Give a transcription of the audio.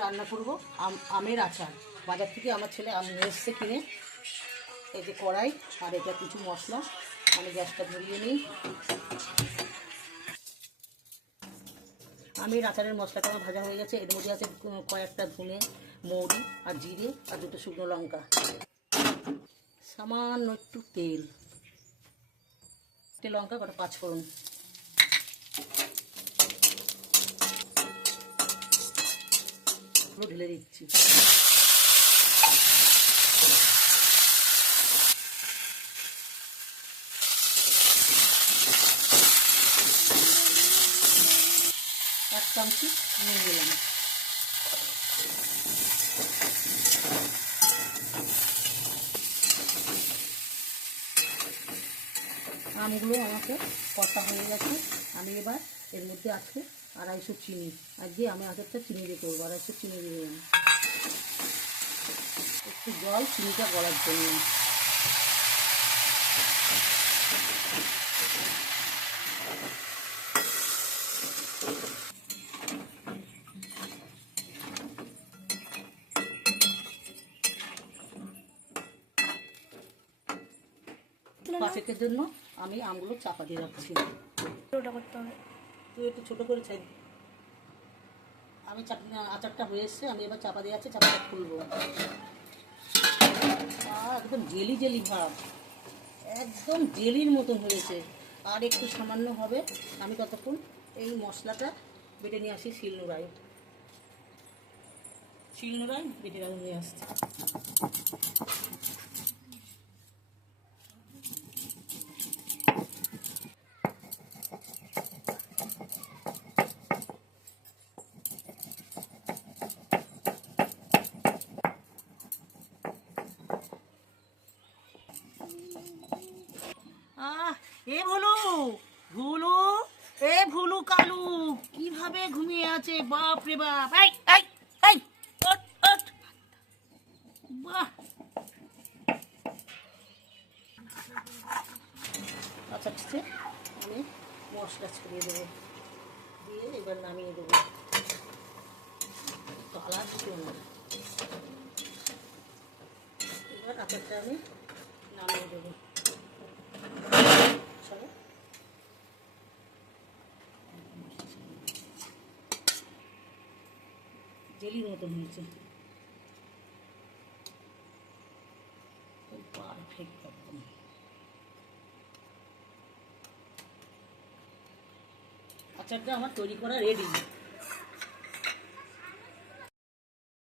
রান্না করব আমের আচার। বাজার থেকে আমার ছেলে আম নিয়ে এসছে কিনে। এই যে কড়াই আর এটা কিছু মশলা। আমি গ্যাসটা ধরিয়ে নিই। আমের আচারের মশলাটা আমার ভাজা হয়ে গেছে। এর মধ্যে আছে কয়েকটা ধনে, মৌরি আর জিরে আর দুটো শুকনো লঙ্কা, সামান্য একটু তেল, লঙ্কা, কটা পাঁচফোড়ন। ঢেলে দিচ্ছি। এক চামচি নুন দিলাম। আমগুলো আমাকে কষা হয়ে গেছে। আমি এবার এর মধ্যে আছে 250 চিনি। আজকে আমি আচারটা চিনি দিয়ে করবো। 250 চিনি দিলাম। একটু জল চিনিটা গলার জন্য। পাঁচেকের জন্য আমি আমগুলো চাপা দিয়ে রাখছি। ওটা করতে হবে। তুই একটু ছোটো করে চাই। আমি আচারটা হয়ে এসছে। আমি এবার চাপা দিয়ে আছে, চাপাটা খুলবো। একদম জেলি জেলি ভাব, একদম জেলির মতন হয়েছে। আর একটু সামান্য হবে। আমি ততক্ষণ এই মশলাটা বেটে নিয়ে আসি শিলনোড়ায়। বেটে নিয়ে আসছি। এ ভুলু, ভুলু, এ ভুলু কালু কিভাবে ঘুমিয়ে আছে! বাপ রে বাপ! এই এই এই ওঠ ওঠ! বাহ! আচ্ছা, ঠিক আছে। আমি মশলা ছড়িয়ে দেবো, দিয়ে এবার নামিয়ে দেবো। কালার সুন্দর। এবার আচারটা আমি নামিয়ে দেবো। জেলির মতন হয়েছে, পারফেক্ট একদম। আচারটা আমার তৈরি করা রেডি।